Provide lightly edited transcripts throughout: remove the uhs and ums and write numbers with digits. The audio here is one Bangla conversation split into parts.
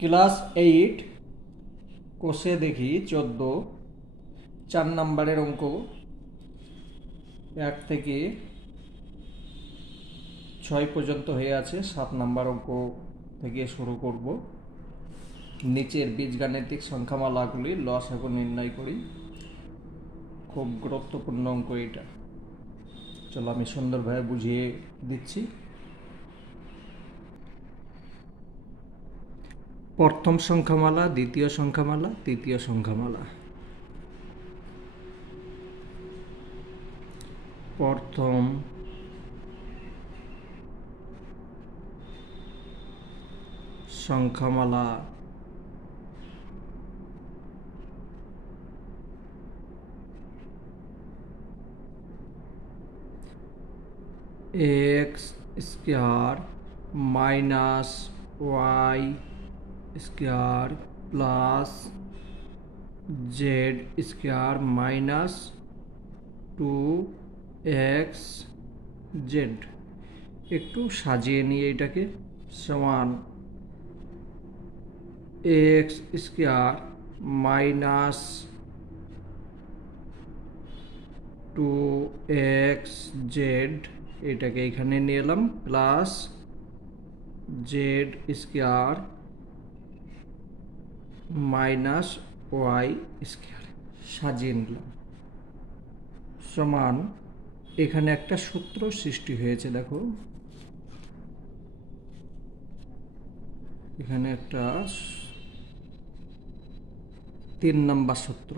ক্লাস 8 কোষে দেখি 14 4 নম্বরের অঙ্ক 1 থেকে 6 পর্যন্ত হয়ে আছে। 7 নম্বর অঙ্ক থেকে শুরু করব। নিচের বীজগাণিতিক সংখ্যামালাগুলি লসাগু নির্ণয় করি। খুব গুরুত্বপূর্ণ অঙ্ক এটা। চলো আমি সুন্দরভাবে বুঝিয়ে দিচ্ছি। প্রথম সংখ্যামালা, দ্বিতীয় সংখ্যামালা, তৃতীয় সংখ্যামালা। প্রথম সংখ্যামালা x square minus Y square plus z square minus 2x z একটু সাজিয়ে নিয়ে এটাকে সমান x square minus 2x Z এটাকে এখানে নিয়ে এলাম plus Z square minus Y square সাজিয়ে নিলাম সমান এখানে একটা সূত্র সৃষ্টি হয়েছে। দেখো এখানে একটা 3 নম্বর সূত্র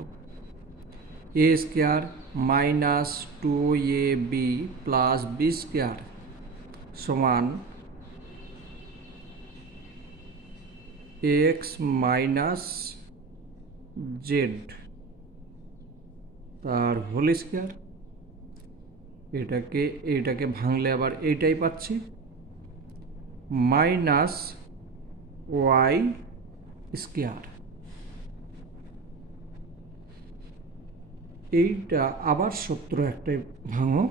a square minus 2ab plus b square समान एक्स माइनस जेड तार होल स्क्वायर এটাকে ভাঙলে আবার এইটাই পাচ্ছি মাইনাস ওয়াই স্কয়ার। এইটা আবার সূত্র একটাই ভাঙো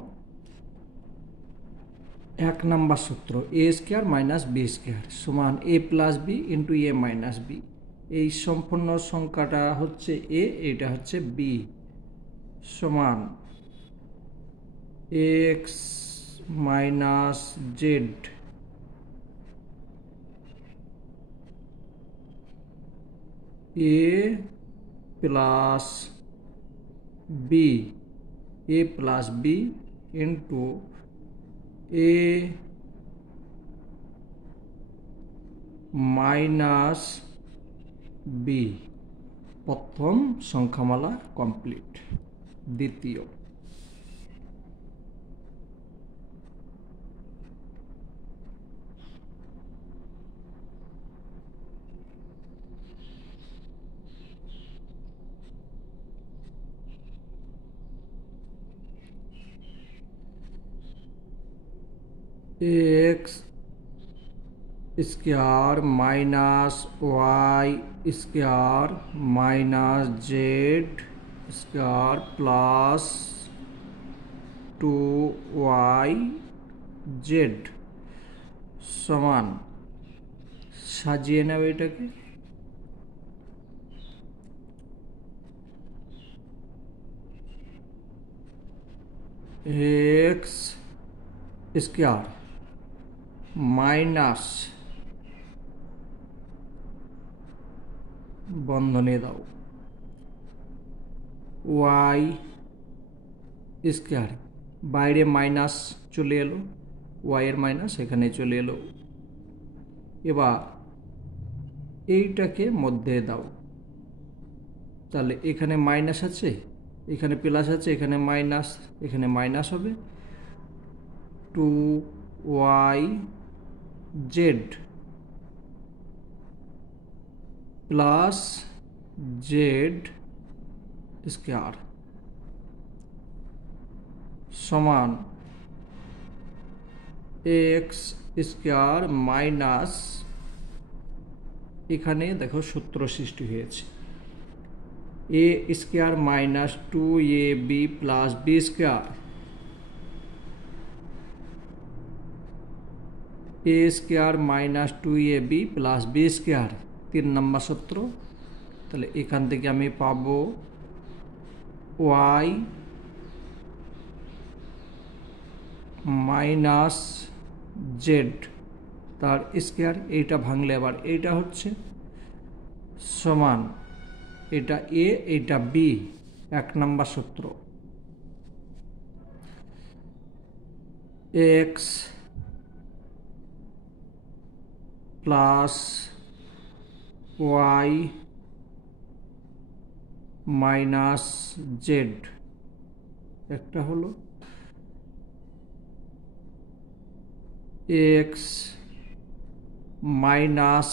1 নম্বর সূত্র A square minus B square সমান A plus B into A minus B. এই সম্পূর্ণ সংখ্যাটা হচ্ছে এ, এটা হচ্ছে বি সমান X minus Z A plus B A plus B into A minus B. प्रथम संख्यामाला कमप्लीट। द्वितीय X square minus Y square minus Z square plus 2y Z समान সাজিয়ে নেব এটাকে एक्स स्क्वायर माइनस बंधने दाओ वाई स्क्वायर বাইরে মাইনাস চলে এলো y এর মাইনাস এখানে চলে এলো। এবার এইটাকে মধ্যে দাও তাহলে এখানে মাইনাস আছে এখানে প্লাস আছে এখানে মাইনাস হবে 2y z plus z square समान एक्स स्क्वायर माइनस এখানে দেখো সূত্র সৃষ্টি হয়েছে a square minus 2ab plus b square a square minus 2ab plus b square 3 নম্বর সূত্র। তাহলে এখান থেকে আমি পাবো y মাইনাস জেড তার স্কোয়ার, এইটা ভাঙলে আবার এইটা হচ্ছে সমান, এটা এ এটা বি, 1 নম্বর সূত্র। X plus Y minus z একটা হলো, x minus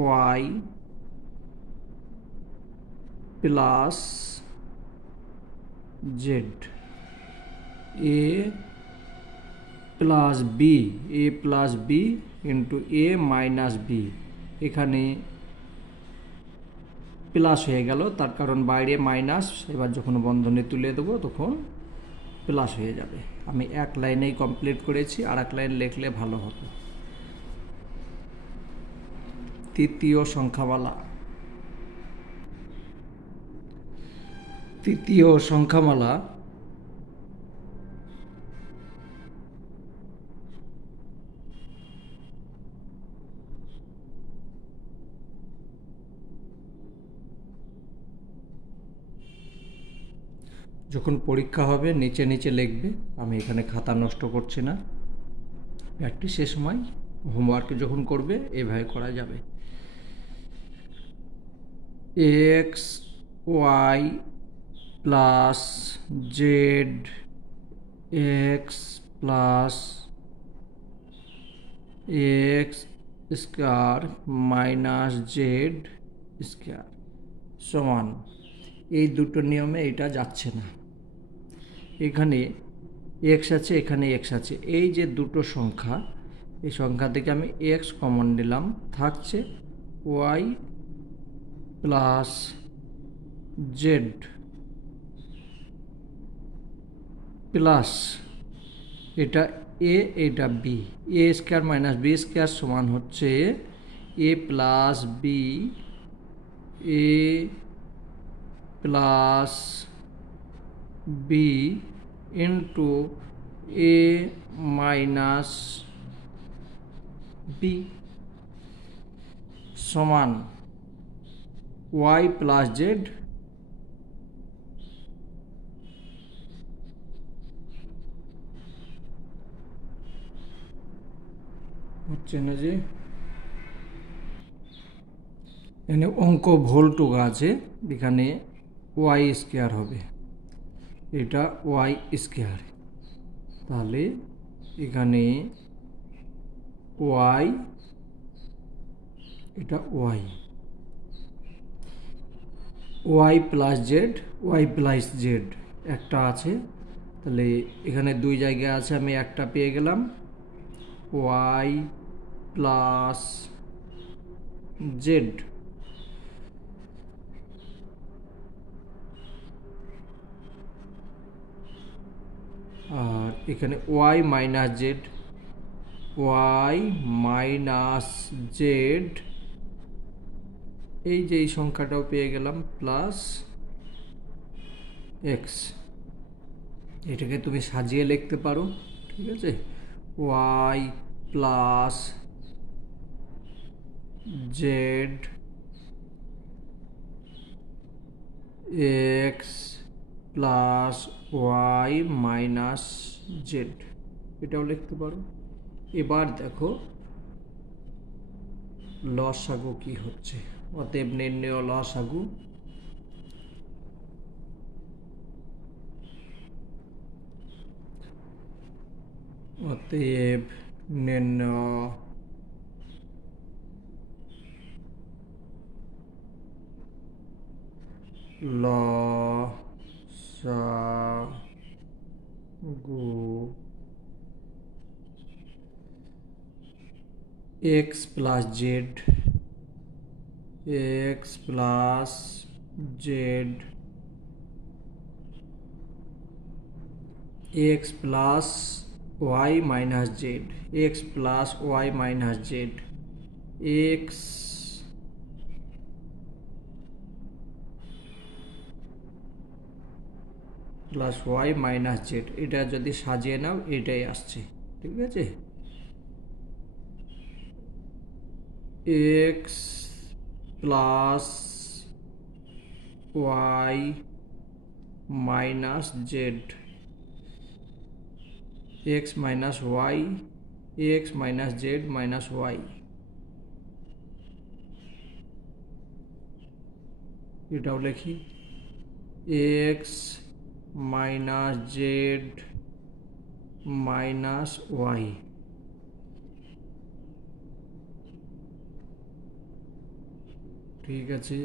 Y plus z, এ প্লাস বি ইন্টু এ মাইনাস বি। এখানে প্লাস হয়ে গেল, তার কারণ বাইরে মাইনাস, এবার যখন বন্ধনী তুলে দেবো তখন প্লাস হয়ে যাবে। আমি এক লাইনেই কমপ্লিট করেছি, আর এক লাইন লিখলে ভালো হতো। তৃতীয় সংখ্যামালা যখন পরীক্ষা হবে নিচে নিচে লিখবে, আমি এখানে খাতা নষ্ট করছি না। প্র্যাকটিসের সময় হোমওয়ার্কে যখন করবে এভাবে করা যাবে। X Y plus Z X plus X square minus Z square সমান, এই দুটো নিয়মে এটা যাচ্ছে না। এখানে এক্স আছে, এখানে এক্স আছে, এই যে দুটো সংখ্যা, এই সংখ্যা থেকে আমি এক্স কমন নিলাম, থাকছে ওয়াই প্লাস জেড প্লাস এটা এ এটা বি, এ স্কোয়ার মাইনাস বি স্কোয়ার সমান হচ্ছে এ প্লাস বি, এ প্লাস বি ইন্টু এ মাইনাস বি সমান ওয়াই প্লাস জেড। হচ্ছে না যে এখানে অঙ্ক ভুলটুক আছে, এখানে ওয়াই স্কোয়ার হবে, এটা ওয়াই স্কোয়ার, তাহলে এখানে ওয়াই, এটা ওয়াই প্লাস জেড একটা আছে, তাহলে এখানে দুই জায়গায় আছে, আমি একটা পেয়ে গেলাম, ওয়াই প্লাস জেড আর এখানে ওয়াই মাইনাস জেড, এই যে এই সংখ্যাটাও পেয়ে গেলাম, প্লাস এক্স। এটাকে তুমি সাজিয়ে লিখতে পারো, ঠিক আছে, Y plus Z X plus Y minus Z, এটাও লিখতে পারো। এবার দেখো লসাগু কি হচ্ছে, অতএব নির্ণয় লসাগু। অতএব নির্ণয় লসাগু X plus Z X plus Z X plus Y minus Z X plus Y minus Z X plus Y minus Z, এটা যদি সাজিয়ে নাও এটাই আসছে, ঠিক আছে। X plus Y minus Z, X minus Y, X minus Z minus Y, এটাও লিখি X minus Z minus Y. ঠিক আছে,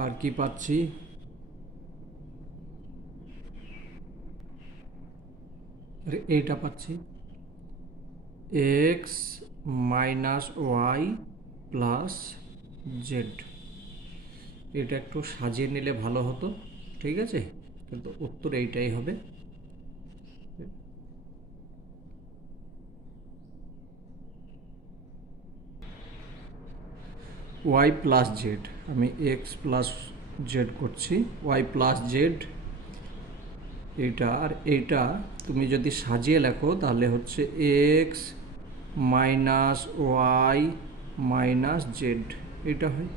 আর কি পাচ্ছি, এইটা পাচ্ছি X minus Y plus Z. এটা একটু সাজিয়ে নিলে ভালো হতো, ঠিক আছে, কিন্তু উত্তর এইটাই হবে। ওয়াই প্লাস জেড, আমি এক্স প্লাস জেড করছি, ওয়াই প্লাস জেড এইটা, আর এইটা তুমি যদি সাজিয়ে লেখো তাহলে হচ্ছে X minus Y minus Z, এটা হয়।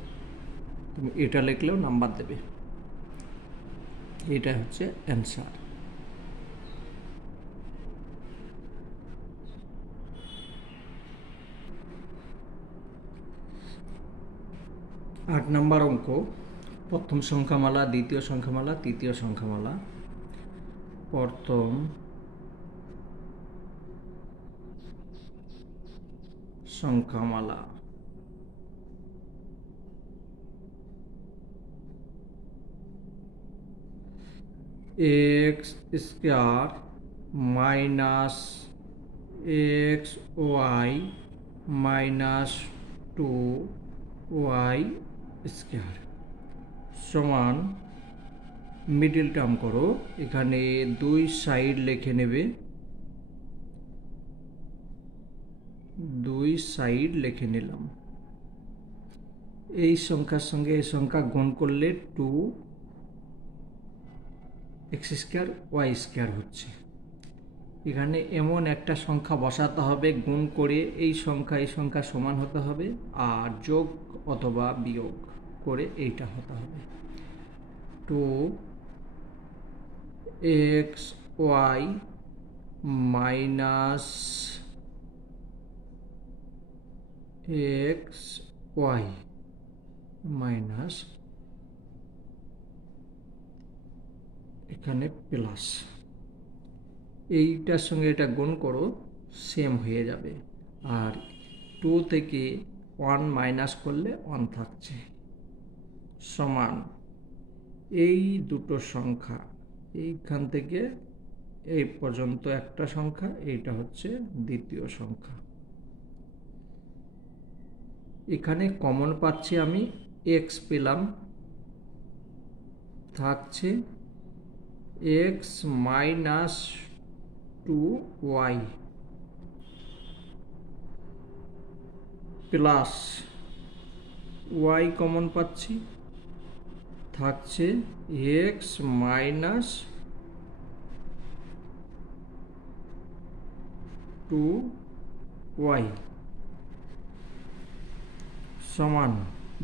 তুমি এটা লিখলেও নাম্বার দেবে, এটা হচ্ছে অ্যান্সার। আট নম্বর অঙ্ক, প্রথম সংখ্যামালা, দ্বিতীয় সংখ্যামালা, তৃতীয় সংখ্যামালা। প্রথম সংখ্যামালা, x square minus x Y minus two y square সমান, মিডিল টার্ম করো, এখানে দুই সাইড লিখে নেবে, দুই সাইড লিখে নিলাম। এই সংখ্যার সঙ্গে এই সংখ্যা গুণ করলে two x square Y square হচ্ছে। এখানে এমন একটা সংখ্যা বসাতে হবে, গুণ করে এই সংখ্যা সমান হতে হবে, আর যোগ অথবা বিয়োগ করে এইটা হতে হবে। Two X Y minus x Y minus, এখানে প্লাস, এইটার সঙ্গে এটা গুণ করো, সেম হয়ে যাবে। আর টু থেকে ওয়ান মাইনাস করলে ওয়ান থাকছে, সমান এই দুটো সংখ্যা, এইখান থেকে এই পর্যন্ত একটা সংখ্যা, এইটা হচ্ছে দ্বিতীয় সংখ্যা। এখানে কমন পাচ্ছি আমি, এক্স পেলাম, থাকছে X minus two Y plus Y common পাচ্ছি, থাকছে এক্স মাইনাস টু ওয়াই সমান,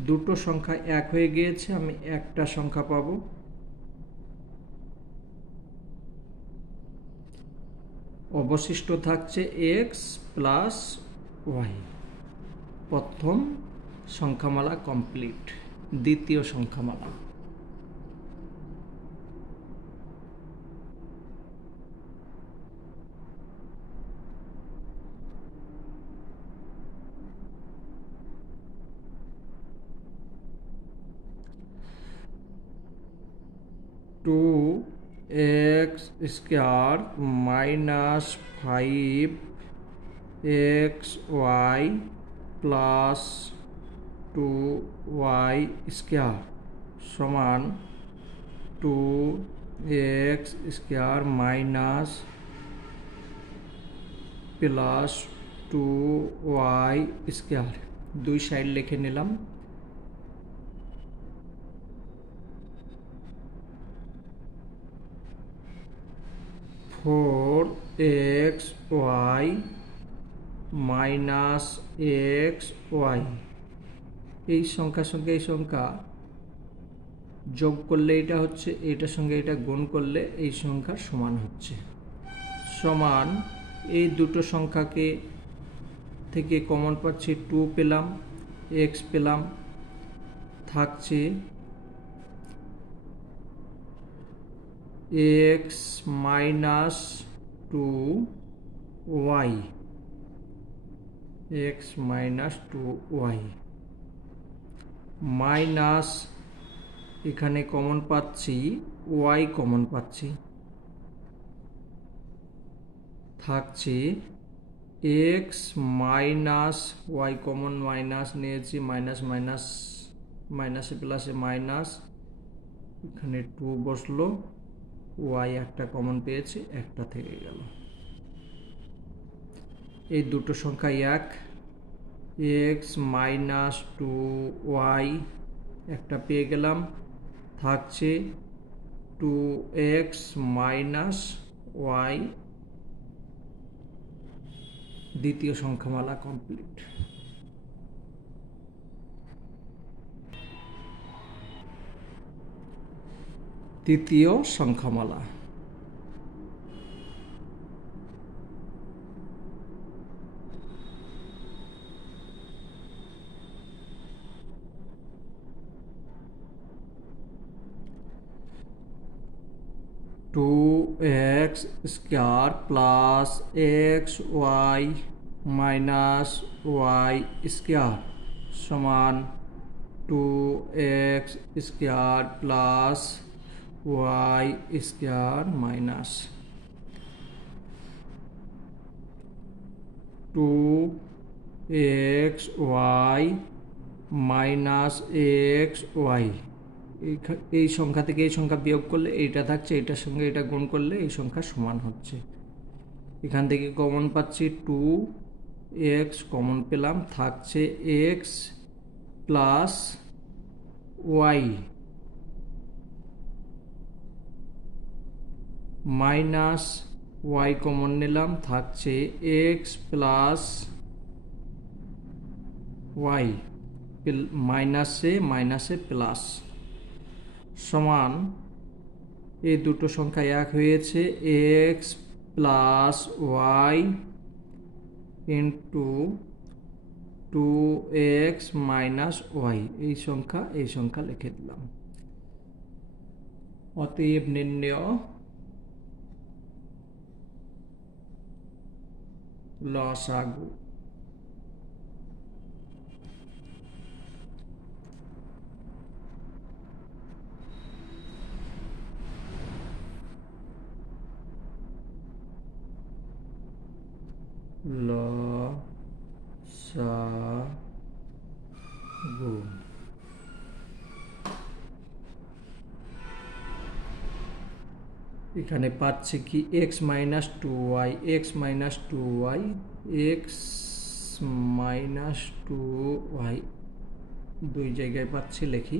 দুটো সংখ্যা এক হয়ে গিয়েছে, আমি একটা সংখ্যা পাবো। অবশিষ্ট থাকছে এক্স প্লাস ওয়াই। প্রথম সংখ্যামালা কমপ্লিট। দ্বিতীয় সংখ্যামালা, two x square minus five x Y plus two y square সমান two x square minus plus two y square, দুই সাইড লিখে নিলাম। 4xy মাইনাস xy, এই সংখ্যার সঙ্গে এই সংখ্যা যোগ করলে এটা হচ্ছে, এটার সঙ্গে এটা গুণ করলে এই সংখ্যার সমান হচ্ছে। সমান এই দুটো সংখ্যাকে থেকে কমন পাচ্ছি 2 পেলাম, x পেলাম, থাকছে x minus 2y, x minus 2y minus এখানে কমন পাচ্ছি y, কমন পাচ্ছি, থাকছে x minus y, common minus নিয়েছি, মাইনাস মাইনাস মাইনাসে প্লাসে মাইনাস, এখানে 2 বসলো, y একটা কমন পেয়েছি, একটা থেকে গেল। এই দুটো সংখ্যা এক, x মাইনাস 2y একটা পেয়ে গেলাম, থাকছে 2x মাইনাস y। দ্বিতীয় সংখ্যামালা কমপ্লিট। তৃতীয় সংখ্যামালা, two x square plus x y minus Y square समान 2x square plus y square minus 2xy minus xy, এই সংখ্যা থেকে এই সংখ্যা বিয়োগ করলে এইটা থাকছে, এটার সঙ্গে এটা গুণ করলে এই সংখ্যা সমান হচ্ছে। এখান থেকে কমন পাচ্ছি 2x, কমন পেলাম, থাকছে x plus y minus y, common নিলাম, থাকছে x প্লাস y, মাইনাসে মাইনাসে প্লাস সমান এই দুটো সংখ্যা এক হয়েছে, x plus y into 2x minus y, এই সংখ্যা লিখে দিলাম। অতএব নির্ণয় লসাগু। লসাগু এখানে পাচ্ছি কি x minus 2y, x minus 2y, x minus 2y দুই জায়গায় পাচ্ছি, লিখি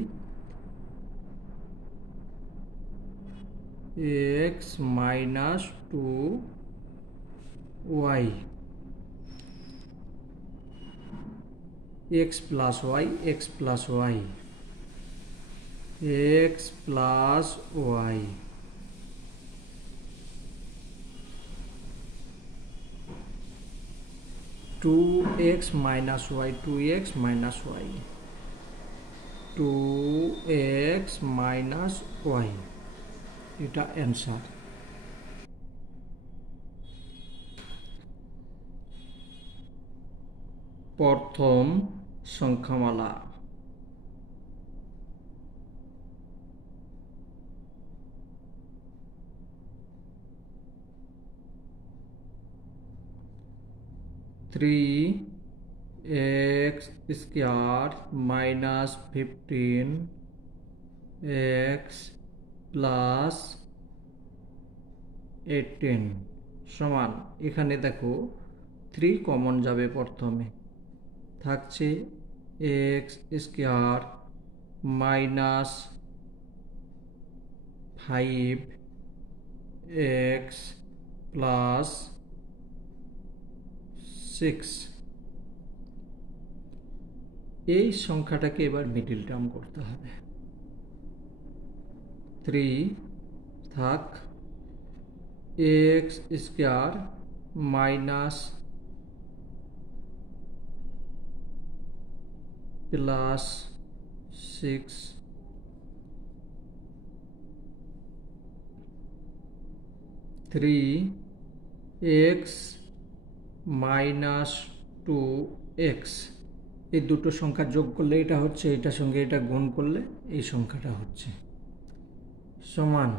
x minus 2y, x plus y, x plus y, x plus y, two x minus Y, 2x minus Y, 2x minus वाई, এটা অ্যান্সার। প্রথম সংখ্যামালা, three x square minus 15x plus 18 সমান, এখানে দেখো 3 কমন যাবে, প্রথমে থাকছে x square minus 5x plus 6। এই সংখ্যাটাকে এবার মিডিল টার্ম করতে হবে। 3 থাক, x square minus plus 6 3x minus 2x। এই দুটো সংখ্যা যোগ করলে এটা হচ্ছে, এটার সঙ্গে এটা গুণ করলে এই সংখ্যাটা হচ্ছে, সমান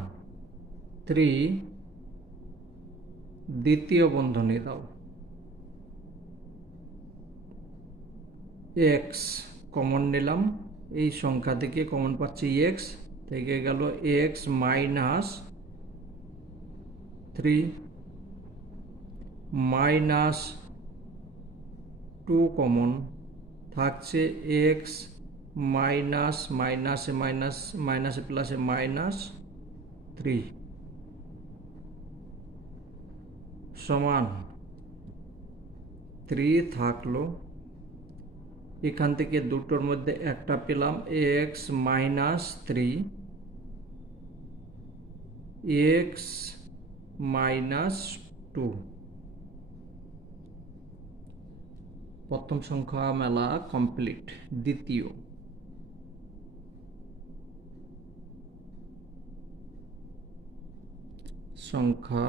3 দ্বিতীয় বন্ধনী দাও, x কমন নিলাম, এই সংখ্যা থেকে কমন পাচ্ছি x, থেকে গেল x মাইনাস 3 মাইনাস 2 কমন থাকছে, x মাইনাস মাইনাসে মাইনাস মাইনাসে প্লাসে মাইনাস 3 সমান 3 থাকলো। এখান থেকে দুটোর মধ্যে একটা পেলাম, x মাইনাস 3 x মাইনাস 2। প্রথম সংখ্যা মেলা কমপ্লিট। দ্বিতীয় সংখ্যা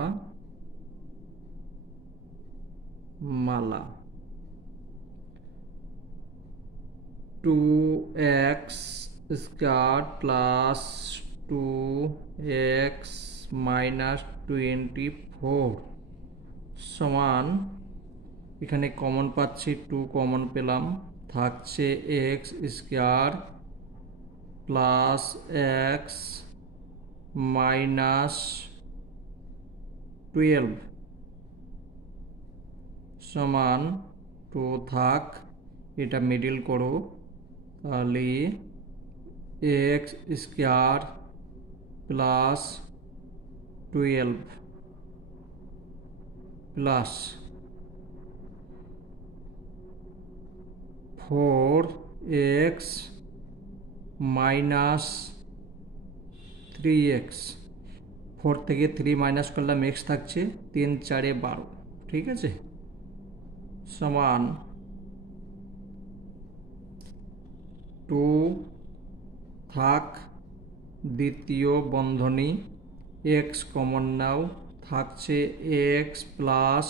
মালা 2x square plus 2x minus 24 সমান, এখানে কমন পাচ্ছি 2 কমন পেলাম, থাকছে x square plus x minus 12 সমান 2 থাক, এটা মিডিল করো, তাহলে x square plus 12 plus 4x minus 3x। 4 থেকে 3 মাইনাস করলাম, x থাকছে 3 4 12, ঠিক আছে, সমান 2 থাক, দ্বিতীয় বন্ধনী x কমন নাও, থাকছে x প্লাস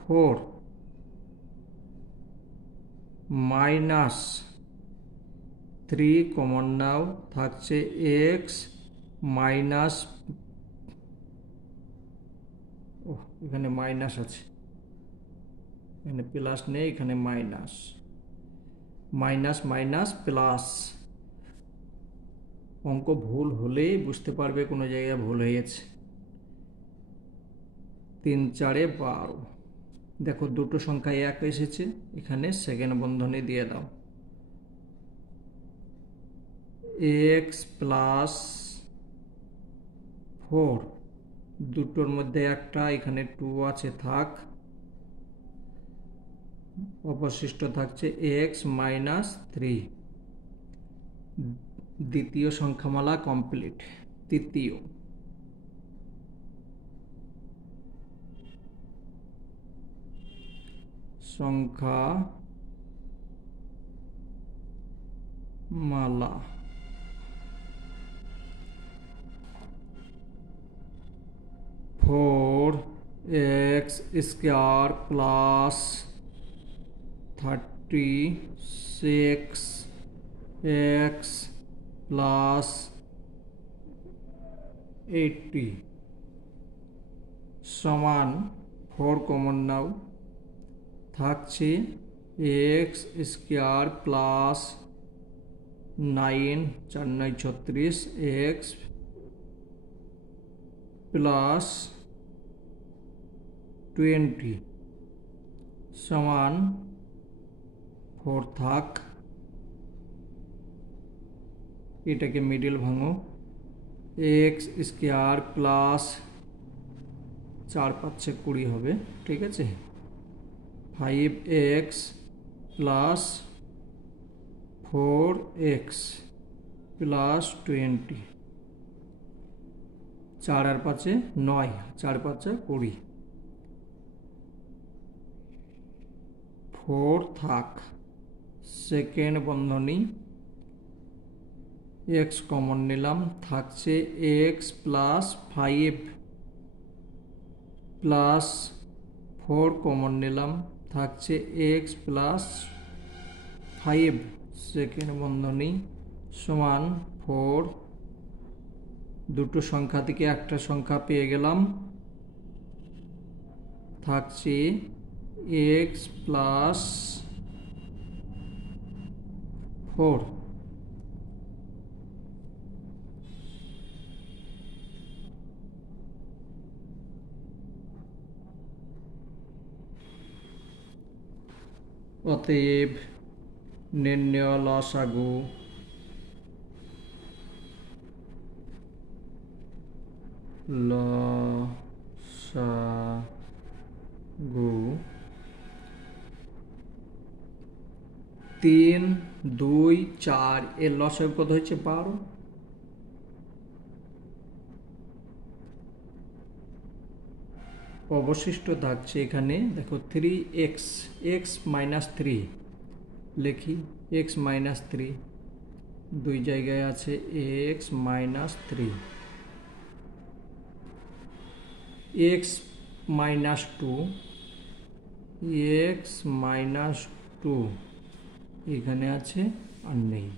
4 মাইনাস 3 কমন নাও, থাকছে x মাইনাস, এখানে মাইনাস আছে, এখানে প্লাস নেই, এখানে মাইনাস, মাইনাস মাইনাস প্লাস। অঙ্ক ভুল হলেই বুঝতে পারবে কোনো জায়গায় ভুল হয়েছে। 3 4 12। দেখো দুটো সংখ্যা এক এসেছে, এখানে সেকেন্ড বন্ধনী দিয়ে দাও, x প্লাস 4, দুটোর মধ্যে একটা, এখানে 2 আছে থাক, অবশিষ্ট থাকছে x মাইনাস 3। দ্বিতীয় সংখ্যামালা কমপ্লিট। তৃতীয় সংখ্যা মালা 4x square plus 36x plus 80 সমান 4 কমন নাও, থাকছে x square plus 9 4 9 36 x plus 20 সমান 4 থাক, এটাকে মিডিল ভাঙো, x স্কয়ার প্লাস 4 5 20 হবে, ঠিক আছে। 5x প্লাস 4x প্লাস 20, 4 আর 5 9, 4 5 20, 4 থাক, সেকেন্ড বন্ধনী x কমন নিলাম, থাকছে x প্লাস 5 প্লাস 4 কমন নিলাম, থাকছে x প্লাস 5 সেকেন্ড বন্ধনী সমান 4, দুটো সংখ্যা থেকে একটা সংখ্যা পেয়ে গেলাম, থাকছে x প্লাস 4। অতএব নির্ণয় লসাগু লসাগু 3 2 4, এর লসাগু কত হচ্ছে 12। অবশিষ্ট থাকছে এখানে দেখো 3x, x মাইনাস 3 লিখি, x মাইনাস 3 দুই জায়গায় আছে x minus 3, x minus 2, x minus 2 এখানে আছে আর নেই,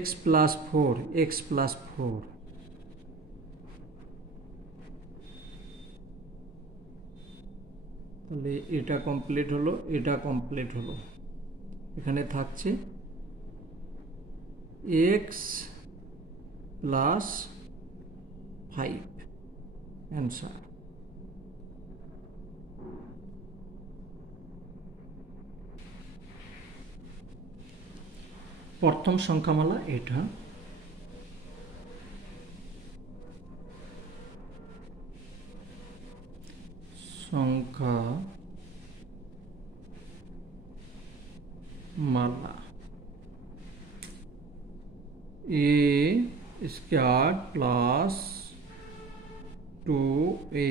x প্লাস 4, x প্লাস 4, তাহলে এটা কমপ্লিট হলো, এটা কমপ্লিট হলো। এখানে থাকছে x প্লাস 5 অ্যান্সার। প্রথম সংখ্যামালা এটা, সংখ্যামালা a স্কয়ার প্লাস 2a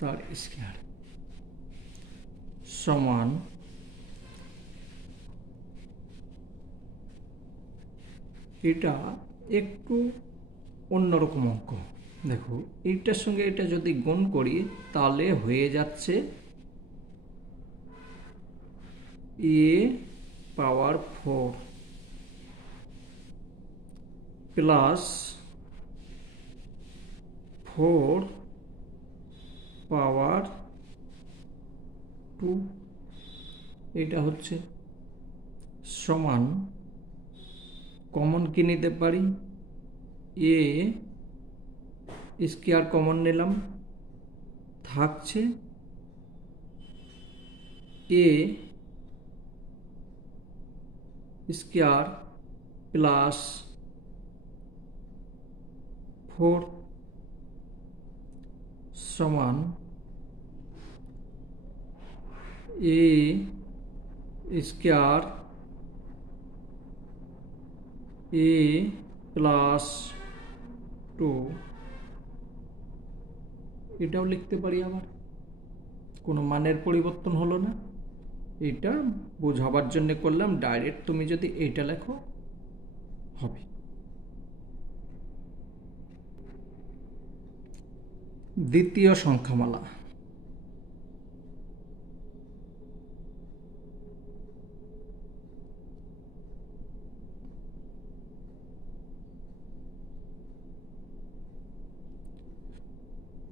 তার স্কয়ার সমান এটা একটু অন্যরকম অঙ্ক। দেখো এইটার সঙ্গে এটা যদি গুণ করি তাহলে হয়ে যাচ্ছে a পাওয়ার 4 প্লাস 4 পাওয়ার 2, এটা হচ্ছে সমান, কমন কি নিতে পারি, a স্কয়ার কমন নিলাম, থাকছে a স্কয়ার প্লাস 4 সমান a স্কয়ার a প্লাস 2, এটাও লিখতে পারি, আবার কোনো মানের পরিবর্তন হলো না। এটা বোঝাবার জন্য করলাম, ডাইরেক্ট তুমি যদি এইটা লেখো হবে। দ্বিতীয় সংখ্যামালা,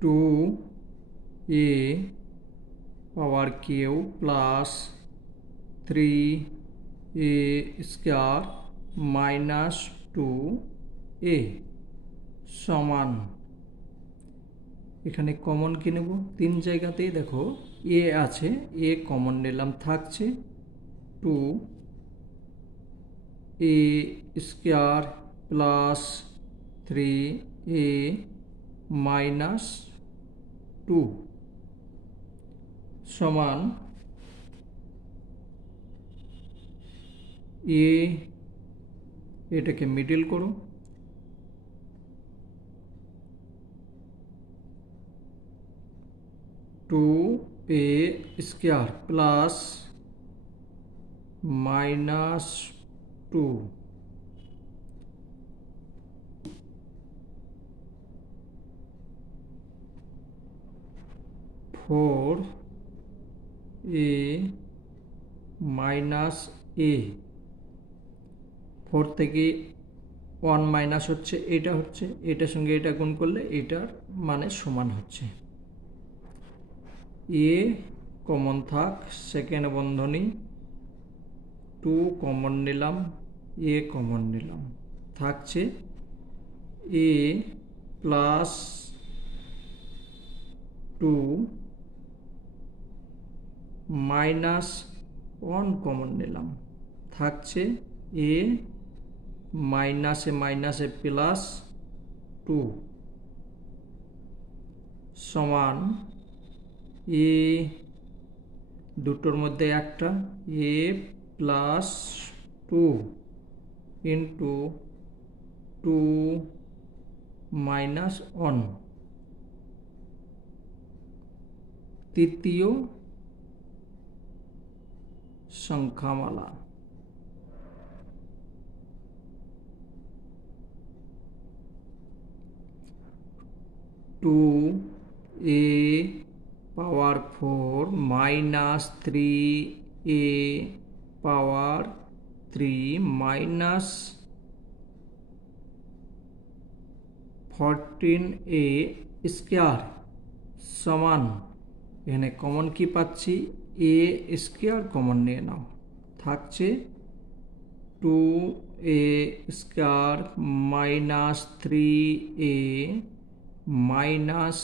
two a power q plus 3a square minus 2a সমান, এখানে কমন কি নেব, 3 জায়গাতেই দেখো a আছে, a কমন নিলাম, থাকছে 2a square plus 3a minus 2 সমান এ, এটাকে মিডল করো, 2a square plus minus 2 4a minus a, 4 থেকে 1 মাইনাস হচ্ছে, এটার সঙ্গে এটা গুণ করলে এটার মানে সমান হচ্ছে। এ কমন থাক, সেকেন্ড বন্ধনী 2 কমন নিলাম, এ কমন নিলাম, থাকছে এ প্লাস 2 মাইনাস 1 কমন নিলাম, থাকছে এ মাইনাসে মাইনাসে প্লাস 2 সমান এ দুটোর মধ্যে একটা, এ প্লাস 2 ইন্টু 2 মাইনাস 1, তৃতীয় সংখ্যামালা। Two a power 4 minus 3a power 3 minus 14a square সমান, এখানে কমন কি পাচ্ছি, এ স্কয়ার কমন নিয়ে নাও, থাকছে 2a square minus 3a minus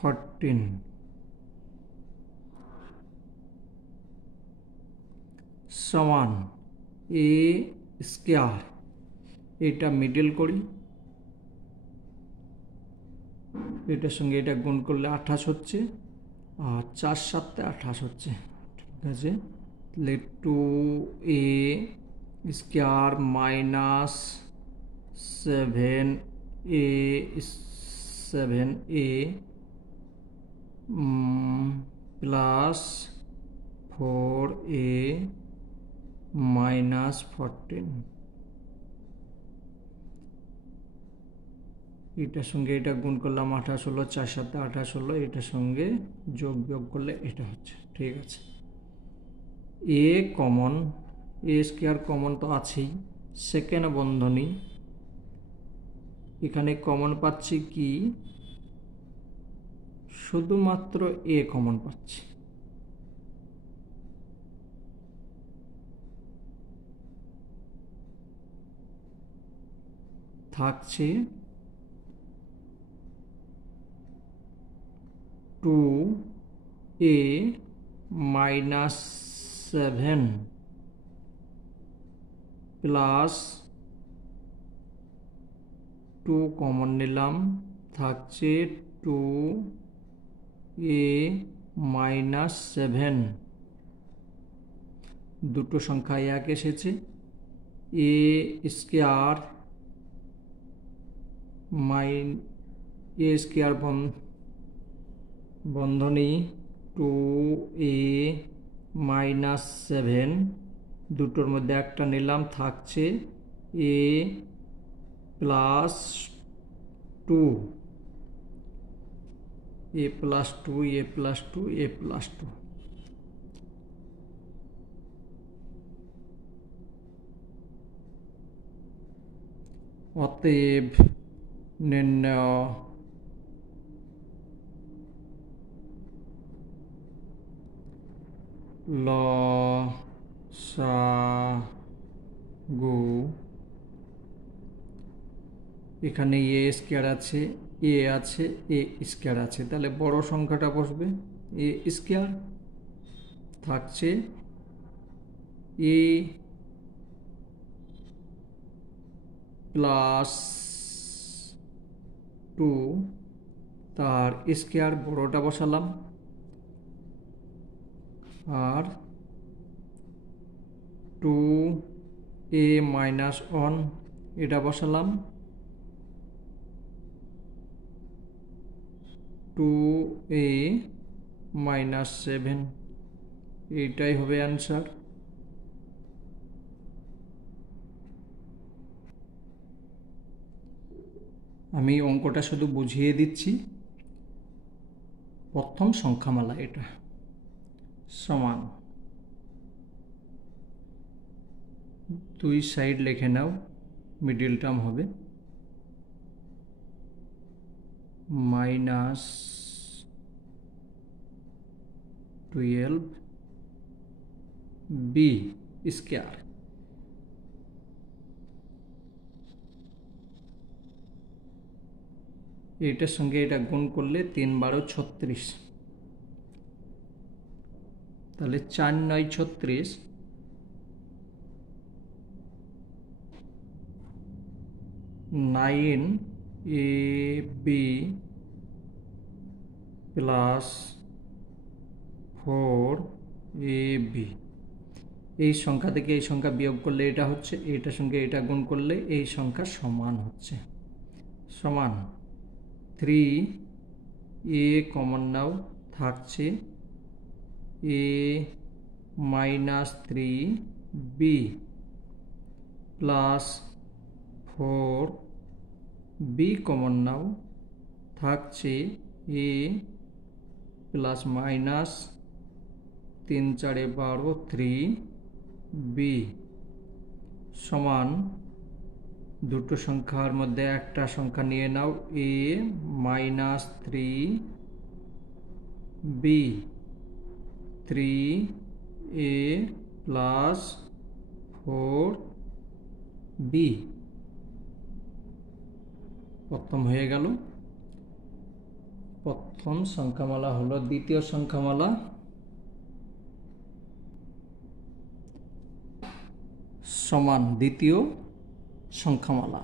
14 সমান এ স্কয়ার, এটা মিডল করি, এটার সঙ্গে এটা গুণ করলে 28 হচ্ছে, আর 4 7 28 হচ্ছে, ঠিক আছে। তাহলে 2a square minus 7a plus 4a minus 14, এটার সঙ্গে এটা গুণ করলাম 28 হলো, 4 7 28 হলো, এটার সঙ্গে যোগ করলে এটা হচ্ছে, ঠিক আছে। A common, A square common তো আছেই, সেকেন্ড বন্ধনী এখানে কমন পাচ্ছি কি, শুধুমাত্র এ কমন পাচ্ছি, থাকছে 2a মাইনাস 7 প্লাস 2 কমন নিলাম, থাকছে 2a মাইনাস 7, দুটো সংখ্যা এক এসেছে, এ স্কয়ার এ স্কয়ার বন্ধনী 2a মাইনাস 7, দুটোর মধ্যে একটা নিলাম, থাকছে এ প্লাস 2, এ প্লাস 2, এ প্লাস 2, এ প্লাস 2, অতএব নির্ণয় লসাগু, এখানে এ স্কয়ার আছে, এ আছে, এ স্কয়ার আছে, তাহলে বড় সংখ্যাটা বসবে এ স্কয়ার, থাকছে এ প্লাস 2 তার স্কোয়ার বড়টা বসালাম, আর 2a মাইনাস 1 এটা বসালাম, 2a মাইনাস 7, এইটাই হবে অ্যান্সার। আমি অঙ্কটা শুধু বুঝিয়ে দিচ্ছি। প্রথম সংখ্যামালা এটা, সমান, দুই সাইড লিখে নাও, মিডিল টার্ম হবে মাইনাস 12b স্কয়ার। এটার সঙ্গে এটা গুণ করলে 3 12 36, তাহলে 4 9 36, 9ab প্লাস 4ab। এই সংখ্যা থেকে এই সংখ্যা বিয়োগ করলে এটা হচ্ছে, এটার সঙ্গে এটা গুণ করলে এই সংখ্যা সমান হচ্ছে, সমান 3a কমন নাও, থাকছে a minus 3b plus 4b common নাও, থাকছে a প্লাস মাইনাস 3 4 12 3b সমান, দুটো সংখ্যার মধ্যে একটা সংখ্যা নিয়ে নাও, a minus 3b, 3a plus 4b প্রথম হয়ে গেল। প্রথম সংখ্যামালা হলো। দ্বিতীয় সংখ্যামালা, সমান দ্বিতীয় সংখ্যামালা।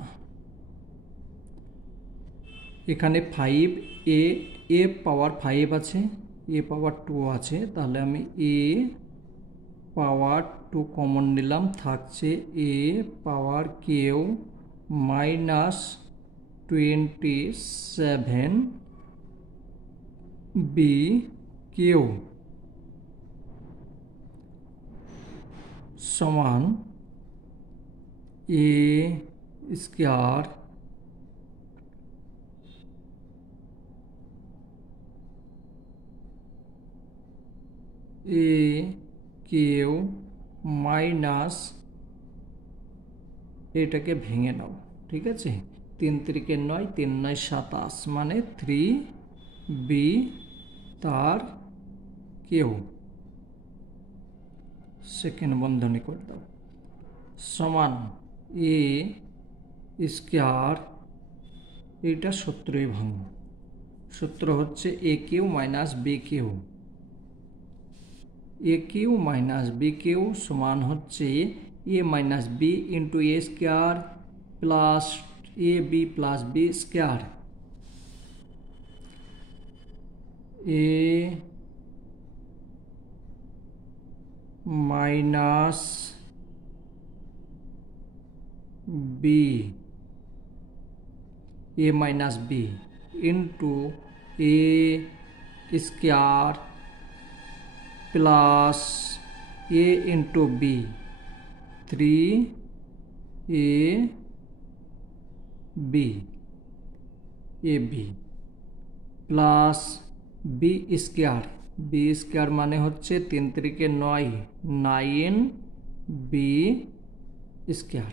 এখানে 5a পাওয়ার 5 আছে, a পাওয়ার 2 আছে, তাহলে আমি a পাওয়ার 2 কমন নিলাম, থাকছে a power Q minus 27b Q সমান a square a Q minus, এটাকে ভেঙে নাও, ঠিক আছে, 3 3 9, 3 9 27, মানে 3b তার কিউ, সেকেন্ড বন্ধনী করে দাও, সমান a স্কয়ার, এটা সূত্রই ভাঙো, সূত্র হচ্ছে a Q minus b Q, a Q minus b Q সমান হচ্ছে a minus b into a square plus ab plus b square, a minus b, a minus b into a square plus a into b, 3ab ab plus b square, b square মানে হচ্ছে 3 3 9, 9b স্কয়ার।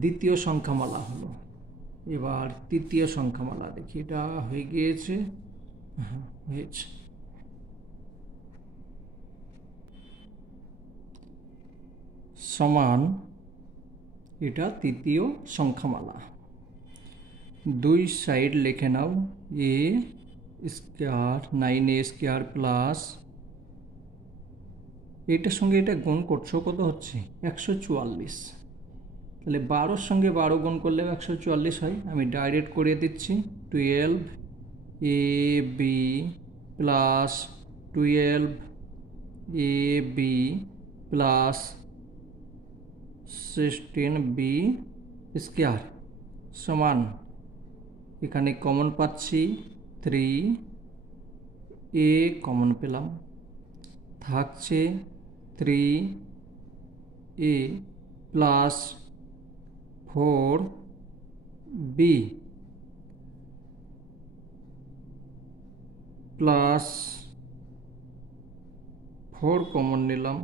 দ্বিতীয় সংখ্যামালা হলো। এবার তৃতীয় সংখ্যামালা দেখি, এটা হয়ে গিয়েছে, হ্যাঁ হয়েছে। সমান, এটা তৃতীয় সংখ্যামালা, দুই সাইড লিখে নাও, a square 9a square plus, এটার সঙ্গে এটা গুণ করছো, কত হচ্ছে 144, তাহলে 12-র সঙ্গে 12 গুণ করলে 144 হয়। আমি ডাইরেক্ট করে দিচ্ছি 12 AB plus 12 AB plus 16B square সমান, এখানে কমন পাচ্ছি 3A কমন পেলাম, থাকছে 3A plus 4B plus 4 common নিলাম,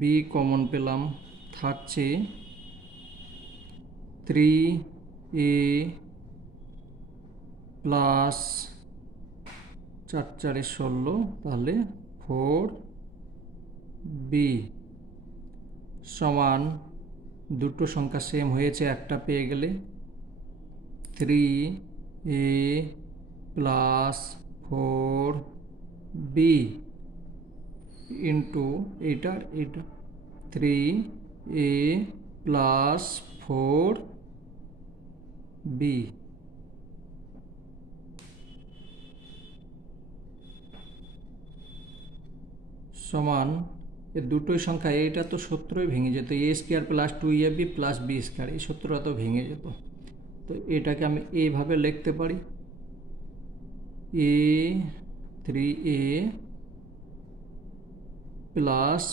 B কমন পেলাম, থাকছে 3A প্লাস 4 4 16, তাহলে 4B সমান, দুটো সংখ্যা সেম হয়েছে, একটা পেয়ে গেলে 3A প্লাস 4B ইন্টু এইটার এটা 3A প্লাস 4B সমান, এর দুটোই সংখ্যা, এইটা তো সূত্রই ভেঙে যেত, A square plus 2AB plus B square, এই সূত্রটা তো ভেঙে যেত। তো এটাকে আমি এইভাবে লিখতে পারি, A 3A প্লাস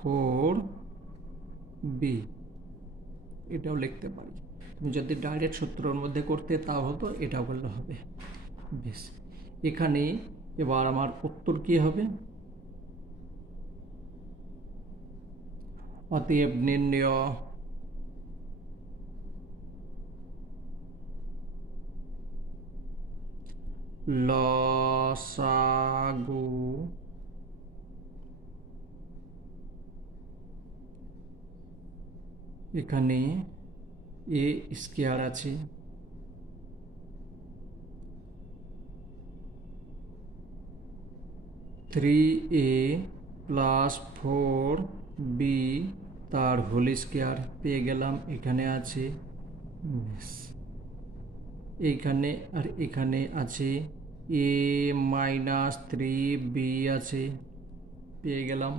4B এটাও লিখতে পারি। তুমি যদি ডাইরেক্ট সূত্রের মধ্যে করতে তাও হতো, এটাও করলে হবে। বেশ, এখানে এবার আমার উত্তর কি হবে? অতএব নির্ণয় লসাগু এখানে A স্কয়ার আছে, 3A প্লাস 4B তার হোল স্কয়ার পেয়ে গেলাম, এখানে আছে, এইখানে আর এখানে আছে A মাইনাস 3B আছে, পেয়ে গেলাম।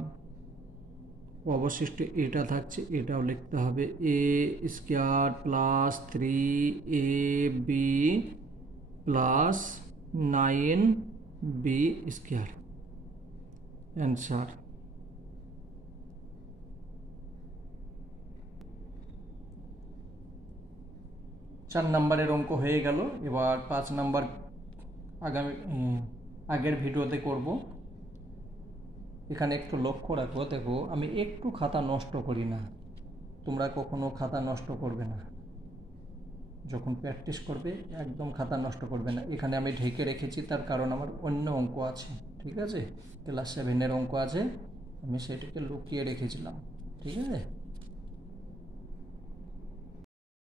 অবশিষ্ট এটা থাকছে, এটাও লিখতে হবে, A square plus 3AB plus 9B square. Answer. 4 নম্বরের অঙ্ক হয়ে গেল। এবার 5 নম্বর আগের ভিডিওতে করব। এখানে একটু লক্ষ্য রাখো, দেখো আমি একটু খাতা নষ্ট করি না, তোমরা কখনো খাতা নষ্ট করবে না, যখন প্র্যাকটিস করবে একদম খাতা নষ্ট করবে না। এখানে আমি ঢেকে রেখেছি, তার কারণ আমার অন্য অঙ্ক আছে, ঠিক আছে, ক্লাস 7-এর অঙ্ক আছে, আমি সেটাকে লুকিয়ে রেখেছিলাম, ঠিক আছে।